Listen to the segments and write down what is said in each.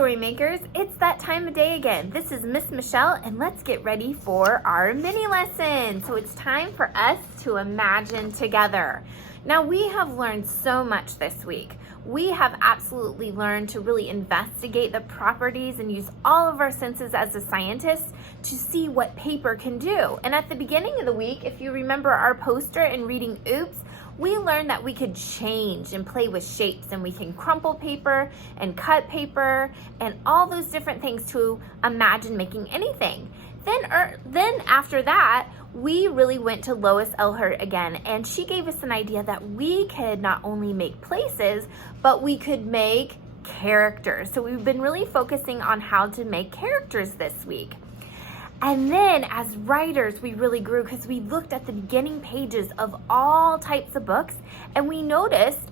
Story Makers, it's that time of day again. This is Miss Michelle, and let's get ready for our mini lesson. So it's time for us to imagine together. Now we have learned so much this week. We have absolutely learned to really investigate the properties and use all of our senses as a scientist to see what paper can do. And at the beginning of the week, if you remember our poster and reading Oops, we learned that we could change and play with shapes, and we can crumple paper and cut paper and all those different things to imagine making anything. Then after that, we really went to Lois Elhart again, and she gave us an idea that we could not only make places, but we could make characters. So we've been really focusing on how to make characters this week. And then as writers, we really grew because we looked at the beginning pages of all types of books, and we noticed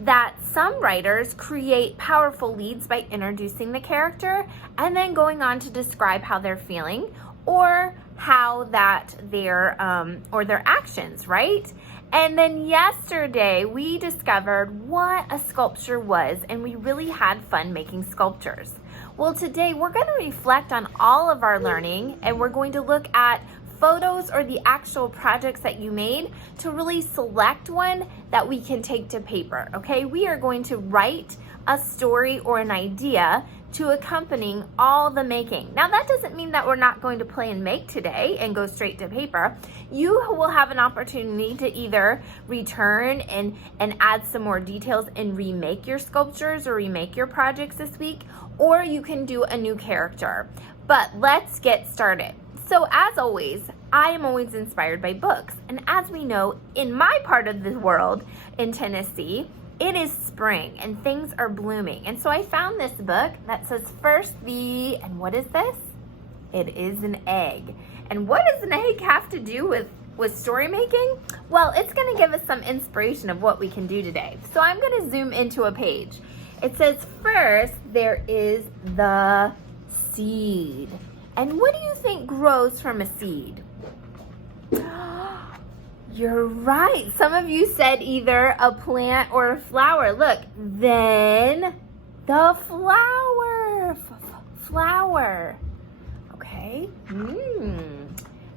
that some writers create powerful leads by introducing the character and then going on to describe how they're feeling or how that their actions, right? And then yesterday we discovered what a sculpture was, and we really had fun making sculptures. Well, today we're going to reflect on all of our learning, and we're going to look at photos or the actual projects that you made to really select one that we can take to paper, okay? We are going to write a story or an idea to accompanying all the making. Now that doesn't mean that we're not going to play and make today and go straight to paper. You will have an opportunity to either return and add some more details and remake your sculptures or remake your projects this week, or you can do a new character. But let's get started. So as always, I am always inspired by books. And as we know, in my part of the world, in Tennessee, it is spring and things are blooming. And so I found this book that says and what is this? It is an egg. And what does an egg have to do with story making? Well, it's gonna give us some inspiration of what we can do today. So I'm gonna zoom into a page. It says first, there is the seed. And what do you think grows from a seed? You're right. Some of you said either a plant or a flower. Look, then the flower. Flower. Okay.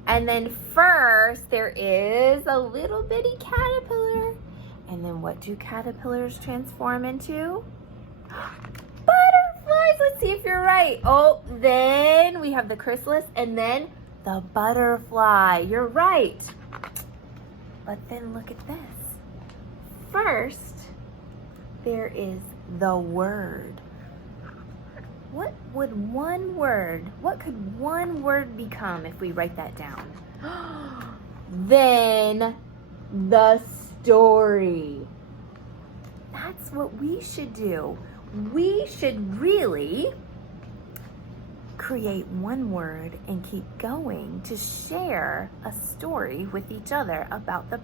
And then first, there is a little bitty caterpillar. And then what do caterpillars transform into? Butterflies. Let's see if you're right. Oh, then we have the chrysalis and then the butterfly. You're right. But then look at this. First, there is the word. What could one word become if we write that down? Then the story. That's what we should do. We should really create one word and keep going to share a story with each other about the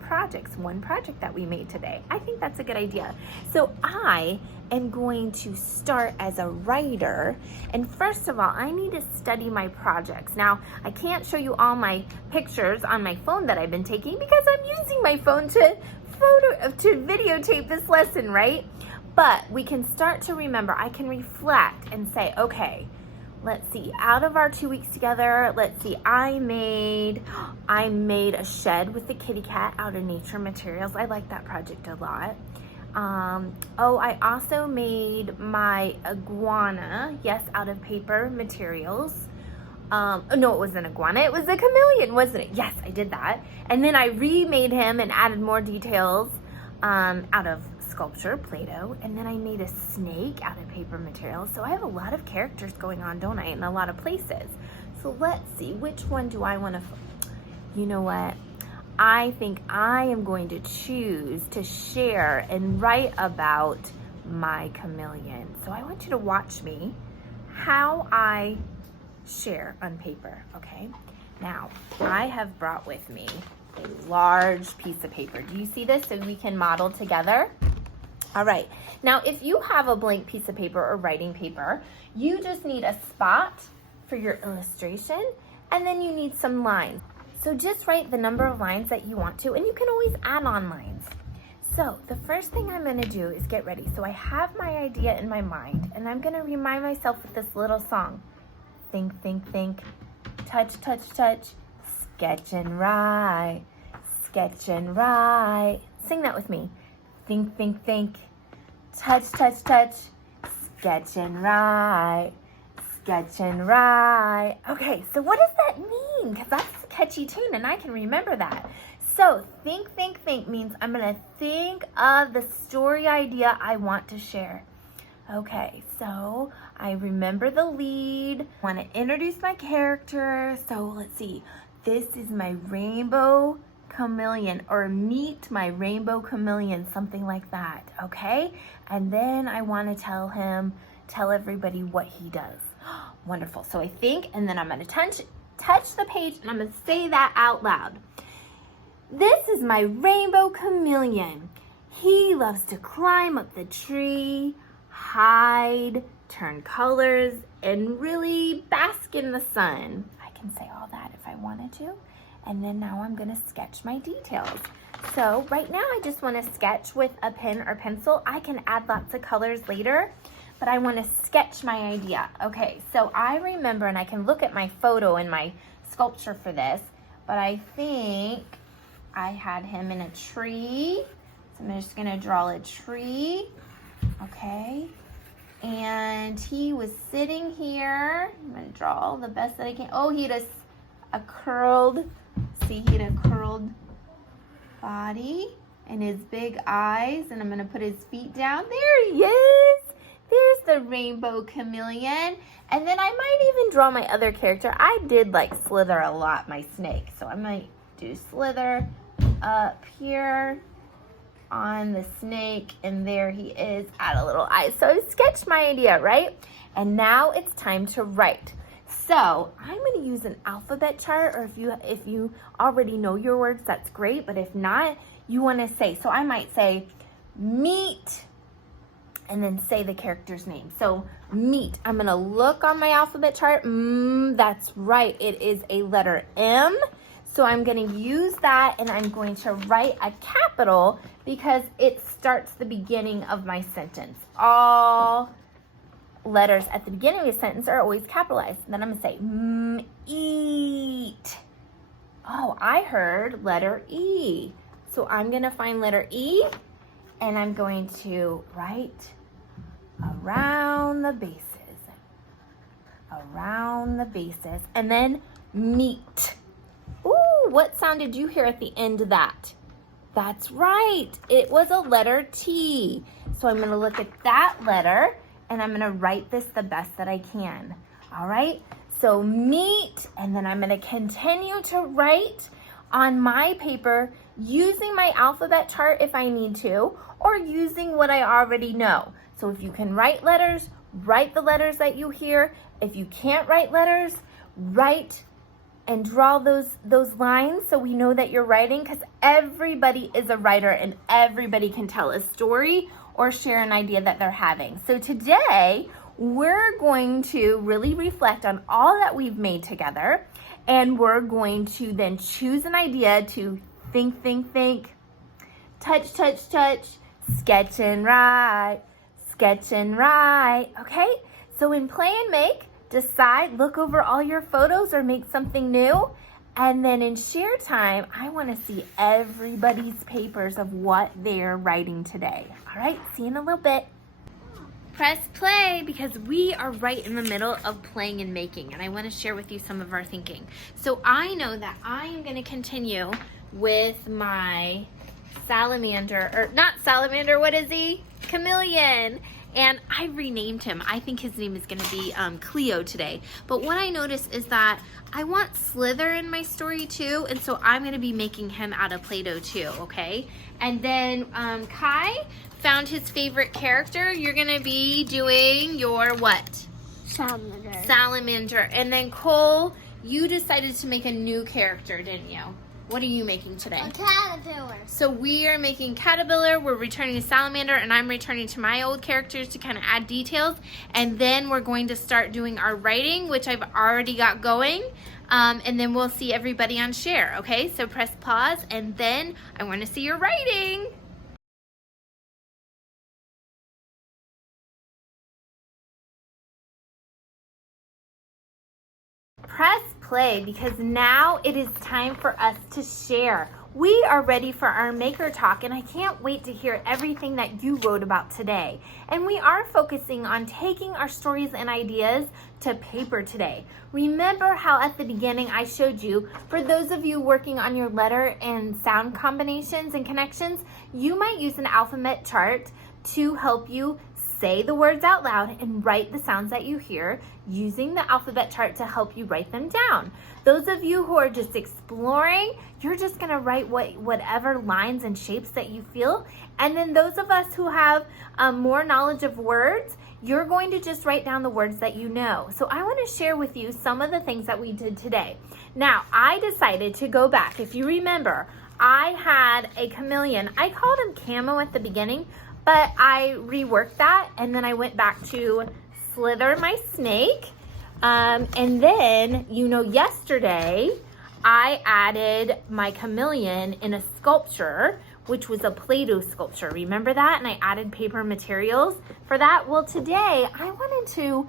one project that we made today. I think that's a good idea. So I am going to start as a writer, and first of all, I need to study my projects. Now, I can't show you all my pictures on my phone that I've been taking because I'm using my phone to videotape this lesson, right? But we can start to remember. I can reflect and say, okay, let's see, out of our 2 weeks together, let's see, I made a shed with the kitty cat out of nature materials. I like that project a lot. I also made my iguana, yes, out of paper materials. No, it wasn't an iguana, it was a chameleon, wasn't it? Yes, I did that. And then I remade him and added more details out of sculpture, Play-Doh, and then I made a snake out of paper materials. So I have a lot of characters going on, don't I, in a lot of places. So let's see, which one do I want to, you know what? I think I am going to choose to share and write about my chameleon. So I want you to watch me, how I share on paper, okay? Now, I have brought with me a large piece of paper. Do you see this? So we can model together. All right, now if you have a blank piece of paper or writing paper, you just need a spot for your illustration, and then you need some lines. So just write the number of lines that you want to, and you can always add on lines. So the first thing I'm gonna do is get ready. So I have my idea in my mind, and I'm gonna remind myself with this little song. Think, think, think, touch, touch, touch, sketch and write, sketch and write. Sing that with me. Think, think, think, touch, touch, touch, sketch and write, sketch and write. Okay, so what does that mean? Because that's a catchy tune and I can remember that. So think, think, think means I'm gonna think of the story idea I want to share. Okay, so I remember the lead. I want to introduce my character. So let's see. This is my rainbow chameleon, or meet my rainbow chameleon, something like that, okay? And then I want to tell everybody what he does. Wonderful. So I think, and then I'm going to touch the page, and I'm going to say that out loud. This is my rainbow chameleon. He loves to climb up the tree, hide, turn colors, and really bask in the sun. I can say all that if I wanted to. And then now I'm gonna sketch my details. So right now I just wanna sketch with a pen or pencil. I can add lots of colors later, but I wanna sketch my idea. Okay, so I remember, and I can look at my photo and my sculpture for this, but I think I had him in a tree. So I'm just gonna draw a tree. Okay, and he was sitting here. I'm gonna draw the best that I can. Oh, he had a curled, see, he had a curled body and his big eyes, and I'm gonna put his feet down. There he is. There's the rainbow chameleon. And then I might even draw my other character. I did like Slither a lot, my snake. So I might do Slither up here on the snake, and there he is, add a little eye. So I sketched my idea, right? And now it's time to write. So I'm gonna use an alphabet chart, or if you already know your words, that's great, but if not, you wanna say, so I might say meet, and then say the character's name. So meet, I'm gonna look on my alphabet chart, that's right, it is a letter M. So I'm gonna use that, and I'm going to write a capital because it starts the beginning of my sentence. All letters at the beginning of a sentence are always capitalized. And then I'm gonna say, eat. Oh, I heard letter E. So I'm gonna find letter E, and I'm going to write around the bases, and then meet. Ooh, what sound did you hear at the end of that? That's right, it was a letter T. So I'm gonna look at that letter, and I'm gonna write this the best that I can. All right, so meet, and then I'm gonna continue to write on my paper using my alphabet chart if I need to, or using what I already know. So if you can write letters, write the letters that you hear. If you can't write letters, write and draw those lines so we know that you're writing, because everybody is a writer and everybody can tell a story or share an idea that they're having. So today, we're going to really reflect on all that we've made together, and we're going to then choose an idea to think, think, think, touch, touch, touch, sketch and write, okay? So in Play and Make, decide, look over all your photos or make something new. And then in Share Time, I want to see everybody's papers of what they're writing today. All right, see you in a little bit. Press play, because we are right in the middle of playing and making, and I want to share with you some of our thinking. So I know that I am going to continue with my salamander, or not salamander, what is he? Chameleon. And I renamed him. I think his name is gonna be Cleo today. But what I noticed is that I want Slither in my story too, and so I'm gonna be making him out of Play-Doh too, okay? And then Kai found his favorite character. You're gonna be doing your what? Salamander. And then Cole, you decided to make a new character, didn't you? What are you making today? A caterpillar. So we are making caterpillar, we're returning to salamander, and I'm returning to my old characters to kind of add details. And then we're going to start doing our writing, which I've already got going. And then we'll see everybody on Share, okay? So press pause, and then I want to see your writing. press play because now it is time for us to share. We are ready for our Maker Talk, and I can't wait to hear everything that you wrote about today. And we are focusing on taking our stories and ideas to paper today. Remember how at the beginning I showed you, for those of you working on your letter and sound combinations and connections, you might use an alphabet chart to help you say the words out loud and write the sounds that you hear using the alphabet chart to help you write them down. Those of you who are just exploring, you're just going to write whatever lines and shapes that you feel. And then those of us who have more knowledge of words, you're going to just write down the words that you know. So I want to share with you some of the things that we did today. Now, I decided to go back. If you remember, I had a chameleon. I called him Camo at the beginning, but I reworked that, and then I went back to Slither, my snake. And then, yesterday, I added my chameleon in a sculpture, which was a Play-Doh sculpture. Remember that? And I added paper materials for that. Well, today, I wanted to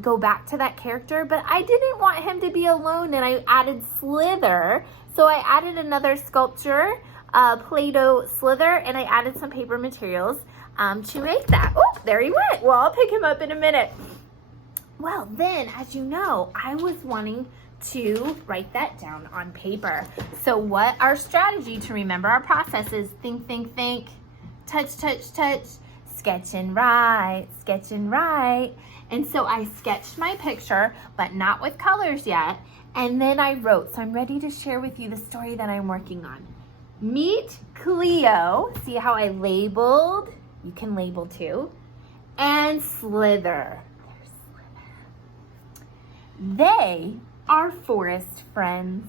go back to that character, but I didn't want him to be alone, and I added Slither. So I added another sculpture, Play-Doh Slither, and I added some paper materials to make that. Oh, there he went. Well, I'll pick him up in a minute. Well, then, as you know, I was wanting to write that down on paper. So what our strategy to remember our process is think, think, think, touch, touch, touch, sketch and write, sketch and write. And so I sketched my picture, but not with colors yet. And then I wrote. So I'm ready to share with you the story that I'm working on. Meet Cleo. See how I labeled? You can label too. And Slither. There's Slither. They are forest friends.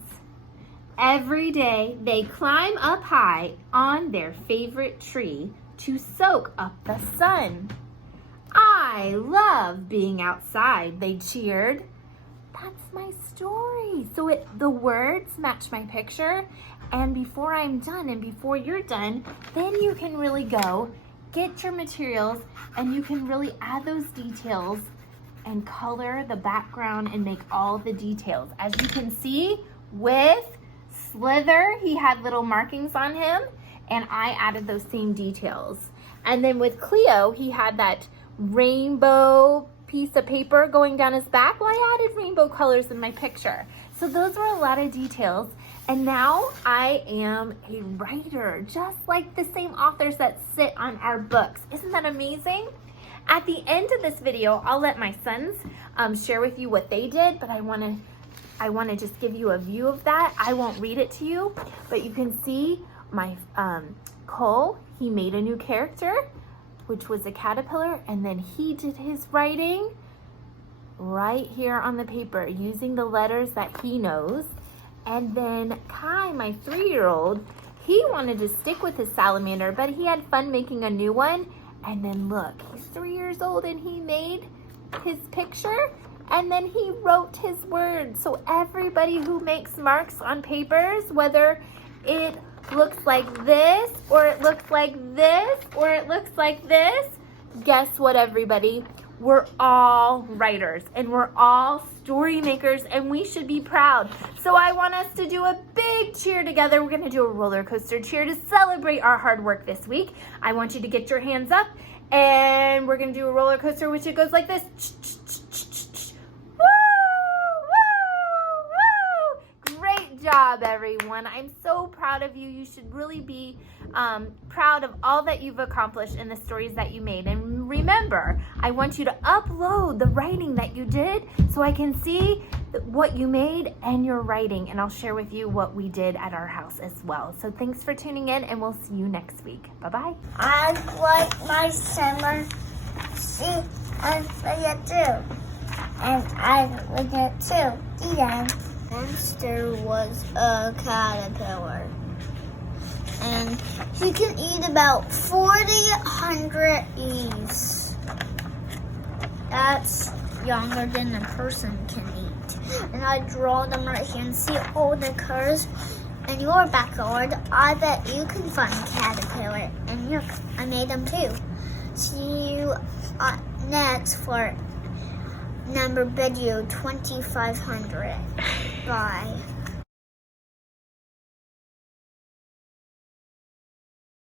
Every day they climb up high on their favorite tree to soak up the sun. I love being outside, they cheered. That's my story. So the words match my picture, and before I'm done and before you're done, then you can really go get your materials and you can really add those details and color the background and make all the details. As you can see with Slither, he had little markings on him, and I added those same details. And then with Cleo, he had that rainbow piece of paper going down his back. Well, I added rainbow colors in my picture. So those were a lot of details. And now I am a writer, just like the same authors that sit on our books. Isn't that amazing? At the end of this video, I'll let my sons share with you what they did, but I want to just give you a view of that. I won't read it to you, but you can see my Cole, he made a new character, which was a caterpillar, and then he did his writing right here on the paper using the letters that he knows. And then Kai, my 3-year-old, he wanted to stick with his salamander, but he had fun making a new one. And then look, he's 3 years old and he made his picture and then he wrote his words. So everybody who makes marks on papers, whether it looks like this, or it looks like this, or it looks like this, guess what, everybody? We're all writers and we're all story makers, and we should be proud. So I want us to do a big cheer together. We're gonna do a roller coaster cheer to celebrate our hard work this week. I want you to get your hands up, and we're gonna do a roller coaster, which it goes like this. Woo, woo, woo. Great job, everyone. I'm so proud of you. You should really be proud of all that you've accomplished and the stories that you made. And remember, I want you to upload the writing that you did so I can see what you made and your writing, and I'll share with you what we did at our house as well. So thanks for tuning in, and we'll see you next week. Bye-bye. I like my summer. See, I like it too. And I like it too. The end. Once there was a caterpillar. And he can eat about 4,000 leaves. That's younger than a person can eat. And I draw them right here and see all the colors in your backyard. I bet you can find a caterpillar. And look, I made them too. See you next for Number video 2500. Bye.